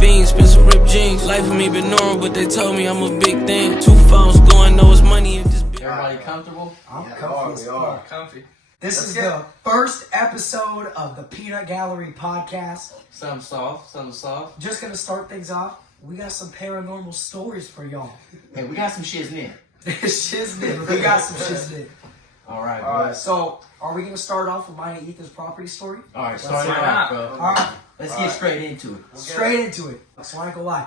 beans, spend some ripped jeans. Life for me been normal, but they told me I'm a big thing. 2 phones going, know it's money. Everybody comfortable? I'm comfy as fuck. Comfy. This is the first episode of the Peanut Gallery podcast. Something soft. Just gonna start things off. We got some paranormal stories for y'all. Hey, we got some shiznit. Shiznit. We got some shiznit. All right. So, are we gonna start off with mine and Ethan's property story? All right, start it off, bro. All right. Let's get straight into it. Straight into it. So I ain't gonna lie.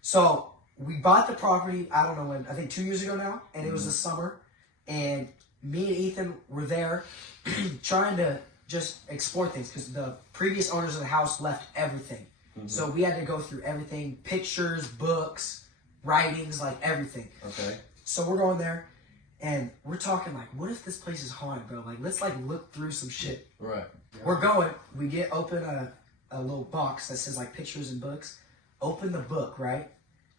So we bought the property, I don't know when, I think 2 years ago now, and it was the summer, and me and Ethan were there trying to just explore things because the previous owners of the house left everything. So we had to go through everything, pictures, books, writings, like everything. Okay. So we're going there, and we're talking like, what if this place is haunted, bro? Like, let's like look through some shit. Right. We're going, we open a little box that says like pictures and books. Open the book, right?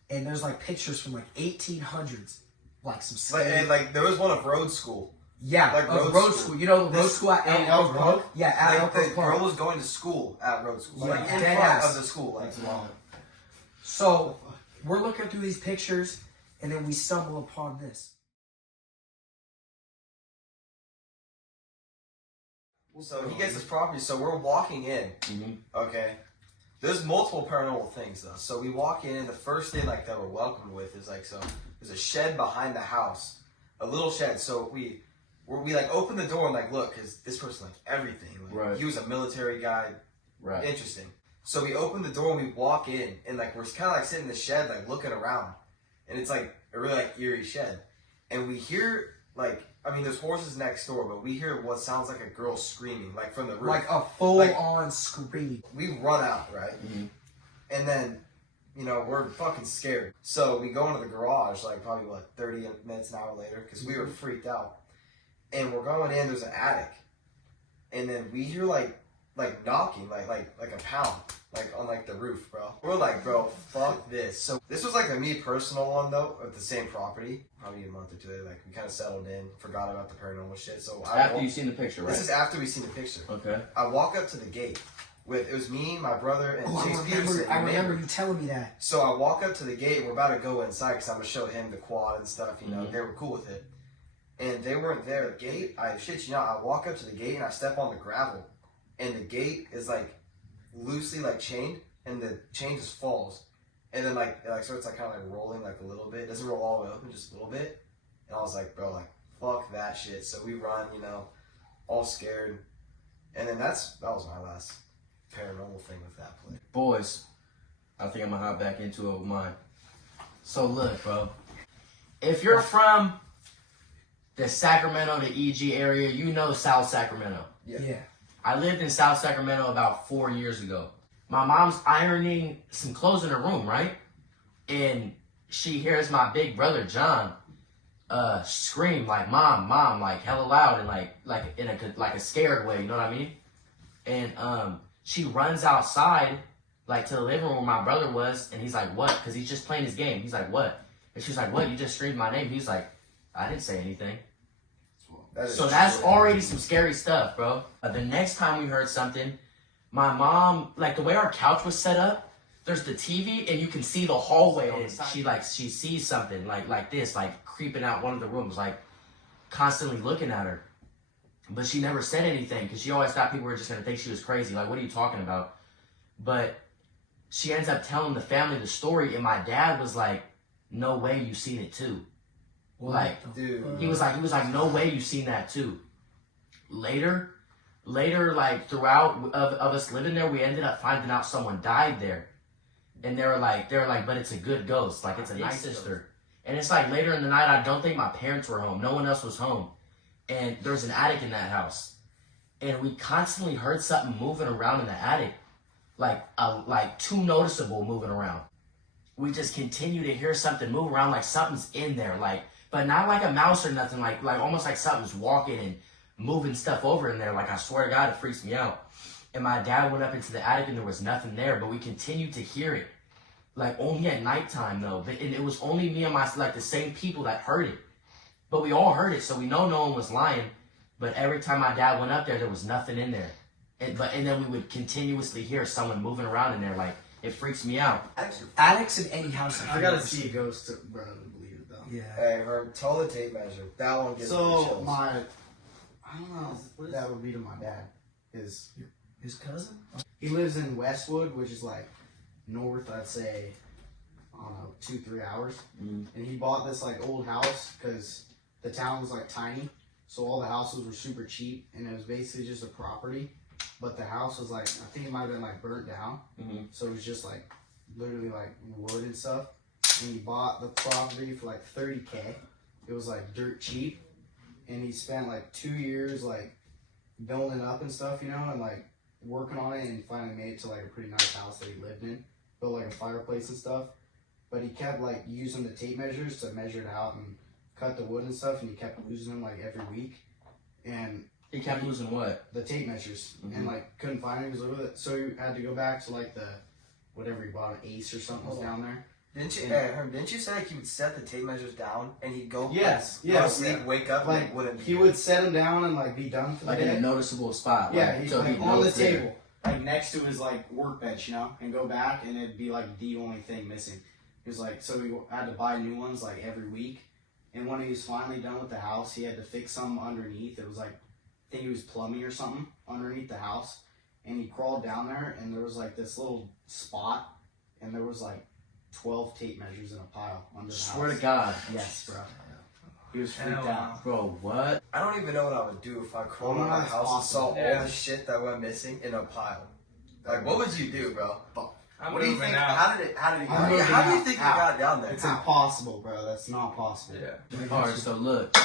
And there's like pictures from like 1800s, like some like there was one of road school. Yeah, like road school. You know the road school at Elk Grove? Yeah, at Elk Grove. The girl was going to school at road school. Yeah, like in dead front ass. of the school. Like So we're looking through these pictures, and then we stumble upon this. So he gets his property. So we're walking in. Okay. There's multiple paranormal things though. So we walk in, and the first thing like that we're welcomed with is like, so there's a shed behind the house, a little shed. So we like open the door and like look, cause this person like everything. Like, right. He was a military guy. Right. Interesting. So we open the door and we walk in, and like we're kind of like sitting in the shed, like looking around, and it's like a really like eerie shed, and we hear like. I mean, there's horses next door, but we hear what sounds like a girl screaming, like from the roof. Like a full-on scream. We run out, right? And then, you know, we're fucking scared. So we go into the garage, like probably, 30 minutes, an hour later, because we were freaked out. And we're going in, there's an attic. And then we hear, like knocking, like a pound, like on, like, the roof, bro. We're like, bro, fuck this. So this was, like, a me personal one, though, at the same property. Probably a month or two later, like, we kind of settled in, forgot about the paranormal shit. So after you've seen the picture, right? This is after we've seen the picture. Okay. I walk up to the gate with, it was me, my brother, and Chase Peterson. I remember you telling me that. So I walk up to the gate, we're about to go inside, because I'm going to show him the quad and stuff, you know, they were cool with it. And they weren't there. The gate, I shit you not, I walk up to the gate, and I step on the gravel. And the gate is like loosely like chained, and the chain just falls, and then like so it's like kind of like rolling like a little bit. It doesn't roll all the way open, just a little bit. And I was like, bro, like fuck that shit. So we run, you know, all scared, and then that was my last paranormal thing with that place. Boys, I think I'm gonna hop back into it with mine. So look, bro, if you're from the Sacramento to EG area, you know South Sacramento. Yeah. I lived in South Sacramento about 4 years ago. My mom's ironing some clothes in her room, right? And she hears my big brother, John, scream like, mom, like hella loud and like in a scared way, you know what I mean? And she runs outside, like to the living room where my brother was, and he's like, what? Because he's just playing his game. He's like, what? And she's like, what? You just screamed my name. He's like, I didn't say anything. So that's already some scary stuff, bro. The next time we heard something, my mom, like the way our couch was set up, there's the TV and you can see the hallway. And she sees something like this, like creeping out one of the rooms, like constantly looking at her. But she never said anything because she always thought people were just gonna think she was crazy. Like, what are you talking about? But she ends up telling the family the story, and my dad was like, no way you've seen it too. Like, dude, he was like, no way you've seen that too. Later, like throughout of us living there, we ended up finding out someone died there, and they were like, but it's a good ghost, like it's a nice sister. And it's like later in the night, I don't think my parents were home, no one else was home, and there's an attic in that house, and we constantly heard something moving around in the attic, like too noticeable moving around. We just continue to hear something move around, like something's in there, like. But not like a mouse or nothing, like almost like something's walking and moving stuff over in there. Like, I swear to God, it freaks me out. And my dad went up into the attic and there was nothing there, but we continued to hear it. Like, only at nighttime, though. And it was only me and the same people that heard it. But we all heard it, so we know no one was lying. But every time my dad went up there was nothing in there. And then we would continuously hear someone moving around in there, like it freaks me out. Attics in any house. I gotta see a ghost, bro, to believe it though. Yeah. Hey, Herb, tell the tape measure. That one gives me So chills. I don't know what that would be to my dad. His cousin? He lives in Westwood, which is like north, I'd say, I don't know, 2-3 hours. And he bought this like old house because the town was like tiny, so all the houses were super cheap, and it was basically just a property. But the house was like, I think it might have been like burnt down, so it was just like literally like wood and stuff. And he bought the property for like $30K. It was like dirt cheap, and he spent like 2 years like building it up and stuff, you know, and like working on it, and finally made it to like a pretty nice house that he lived in. Built like a fireplace and stuff. But he kept like using the tape measures to measure it out and cut the wood and stuff, and he kept losing them like every week. And He kept losing what? the tape measures, and like couldn't find it. He was over it, so he had to go back to like the whatever he bought, an Ace or something was down there. Didn't you, Herb, didn't you say like he would set the tape measures down and he'd go Yes, go to yes, sleep, yeah. wake up, Like and it wouldn't he would set them down and like be done for the Like day. in a noticeable spot. Yeah, like, he's so like he on the knows there. table, like next to his like workbench, you know, and go back, and it'd be like the only thing missing. He was like, so we had to buy new ones like every week. And when he was finally done with the house, he had to fix some underneath. It was like, I think it was plumbing or something underneath the house. And he crawled down there, and there was like this little spot, and there was like 12 tape measures in a pile under the Swear house. to God. Yes, bro. He was freaked out. Bro, what? I don't even know what I would do if I crawled Oh, in my that's house and saw awesome. all the shit that went missing in a pile. Like, what would you do, bro? I'm What do you moving think? out. How do you moving think out. you got down there? It's impossible, bro. That's not possible. Yeah. Alright, so look.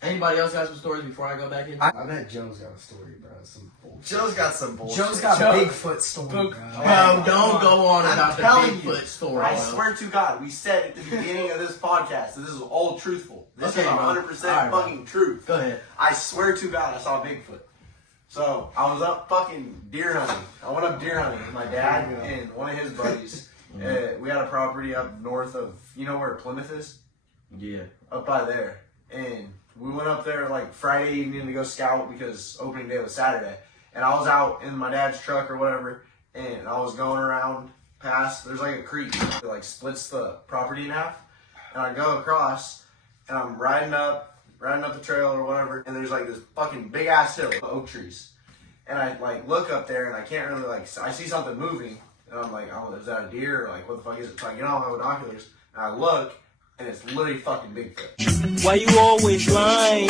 Anybody else got some stories before I go back in? I bet Joe's got a story, bro. Some bullshit. Joe's got some bullshit. Joe's got Joe- a Bigfoot story, bro. Bro, don't go on I'm about the telling you, Bigfoot story. I bro. swear to God, we said at the beginning of this podcast that this is all truthful. This Okay, is bro. 100% All right, bro. fucking truth. Go ahead. I swear to God, I saw Bigfoot. So I was up fucking deer hunting. I went up deer hunting with my dad and one of his buddies. We had a property up north of, you know where Plymouth is? Yeah. Up by there. And we went up there like Friday evening to go scout because opening day was Saturday. And I was out in my dad's truck or whatever, and I was going around past, there's like a creek that like splits the property in half. And I go across, and I'm riding up the trail or whatever, and there's like this fucking big ass hill of oak trees. And I like look up there, and I can't really like, I see something moving, and I'm like, oh, is that a deer? Or like, what the fuck is it? So I get on my binoculars, and I look, and it's literally fucking Bigfoot. Why you always lying?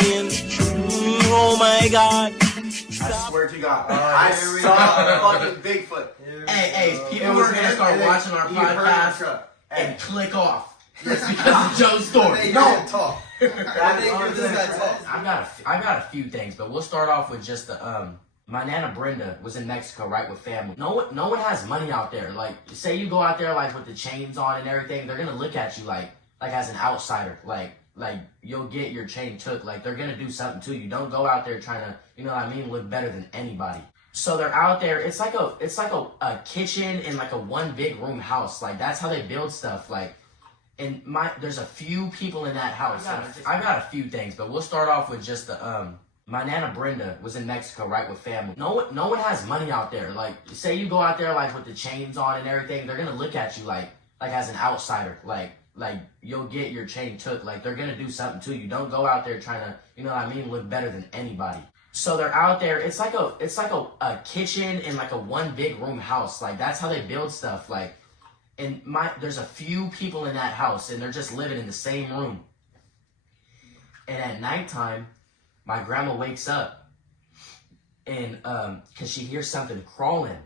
Oh my God. I swear to God, I saw fucking Bigfoot. Hey, people It was are gonna him, start and then watching our he heard the podcast truck. and click off just because of Joe's story. They No, can't talk. I think you're this guy talk. I got a few things, but we'll start off with just the my Nana Brenda was in Mexico, right, with family. No one has money out there. Like, say you go out there like with the chains on and everything, they're gonna look at you like as an outsider. Like you'll get your chain took. Like they're gonna do something to you. Don't go out there trying to, you know what I mean, look better than anybody. So they're out there. It's like a kitchen in like a one big room house. Like that's how they build stuff. Like, and there's a few people in that house. I got a few things, but we'll start off with just the my Nana Brenda was in Mexico, right, with family. No one has money out there. Like, say you go out there like with the chains on and everything, they're gonna look at you like as an outsider. Like you'll get your chain took. Like they're gonna do something to you. Don't go out there trying to, you know what I mean, look better than anybody. So they're out there. It's like a kitchen in like a one big room house. Like that's how they build stuff. Like, and there's a few people in that house, and they're just living in the same room. And at nighttime, my grandma wakes up, and cause she hears something crawling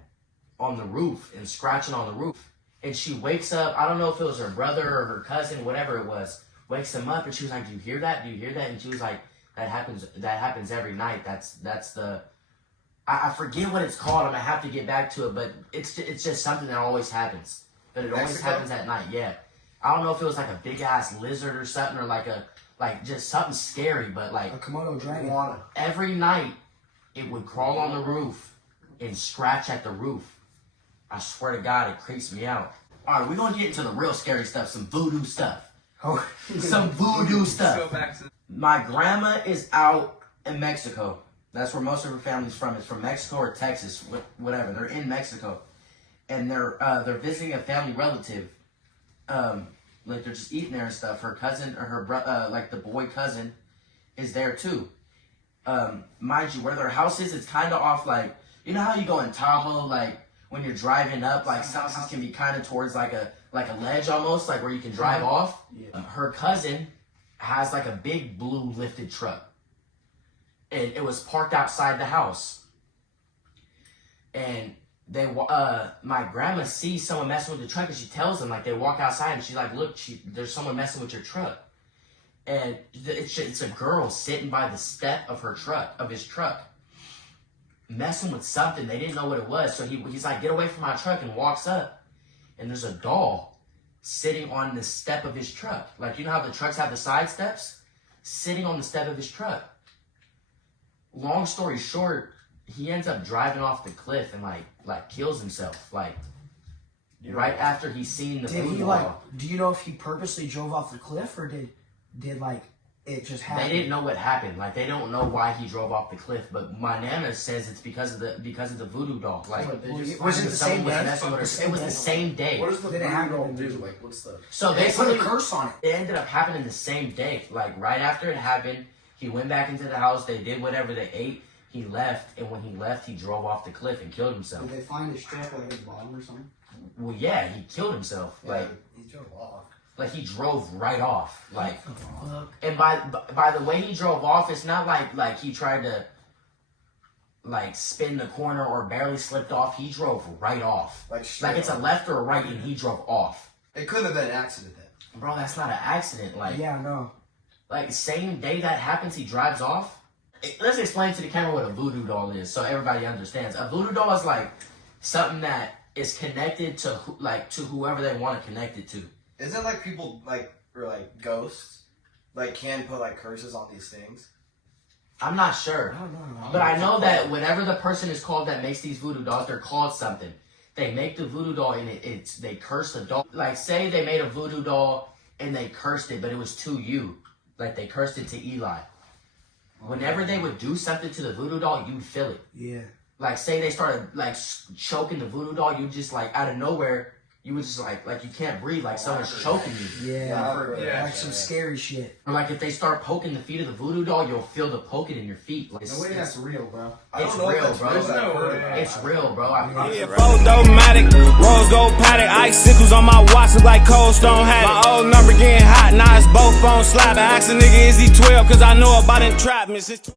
on the roof and scratching on the roof. And she wakes up, I don't know if it was her brother or her cousin, whatever it was, wakes him up, and she was like, do you hear that? Do you hear that? And she was like, that happens every night. That's the, I forget what it's called. I'm gonna have to get back to it, but it's just something that always happens. But it always happens at night, yeah. I don't know if it was like a big ass lizard or something, or like just something scary, but like A Komodo dragon. every night it would crawl on the roof and scratch at the roof. I swear to God, it creeps me out. All right, we're gonna get into the real scary stuff, some voodoo stuff. Oh, Some voodoo Let's stuff. go back to My grandma is out in Mexico. That's where most of her family's from. It's from Mexico or Texas, whatever. They're in Mexico. and they're visiting a family relative. Like they're just eating there and stuff. Her cousin or her like the boy cousin is there too. Mind you, where their house is, it's kind of off, like, you know how you go in Tahoe, like when you're driving up, like some houses can be kind of towards like a ledge almost, like where you can drive off. Yeah. Her cousin has like a big blue lifted truck, and it was parked outside the house. And my grandma sees someone messing with the truck, and she tells them, like, they walk outside, and she's like, look, there's someone messing with your truck. And it's a girl sitting by the step of his truck, messing with something. They didn't know what it was. So he's like, get away from my truck, and walks up. And there's a doll sitting on the step of his truck. Like, you know how the trucks have the side steps? Sitting on the step of his truck. Long story short, he ends up driving off the cliff and like kills himself. Like, right after he's seen the voodoo doll. Do you know if he purposely drove off the cliff, or did like it just happen? They didn't know what happened. Like, they don't know why he drove off the cliff, but my nana says it's because of the voodoo doll. Like, was it the same day? It was the same day. What does the voodoo doll do? Like, what's the? So they put a basically, curse on it. It ended up happening the same day. Like, right after it happened, he went back into the house. They did whatever they ate. He left, and when he left, he drove off the cliff and killed himself. Did they find his truck like at the bottom or something? Well, yeah, he killed himself. Yeah, like, he drove off. Like, he drove right off. Like, and by the way he drove off, it's not like he tried to like spin the corner or barely slipped off. He drove right off. Like it's a left or a right, and he drove off. It couldn't have been an accident then. Bro, that's not an accident. Like, yeah, no. Like, same day that happens, he drives off. Let's explain to the camera what a voodoo doll is, so everybody understands. A voodoo doll is like something that is connected to whoever they want to connect it to. Isn't like people or ghosts can put like curses on these things? I'm not sure, but I know that whenever the person is called that makes these voodoo dolls, they're called something. They make the voodoo doll and they curse the doll. Like, say they made a voodoo doll and they cursed it, but it was to you. Like, they cursed it to Eli. Whenever they would do something to the voodoo doll, you'd feel it. Yeah. Like, say they started choking the voodoo doll, you just out of nowhere, you would just like you can't breathe, like someone's choking you. Yeah, like some scary shit. Or like if they start poking the feet of the voodoo doll, you'll feel the poking in your feet. Like, no way that's real, bro. It's real, bro. It's real, bro. Photomatic, rose gold paddock, icicles on my watch look like Cold Stone had it. My old number getting hot, now it's both phones slapping. Ask a nigga, is he 12? Cause I know about entrapments.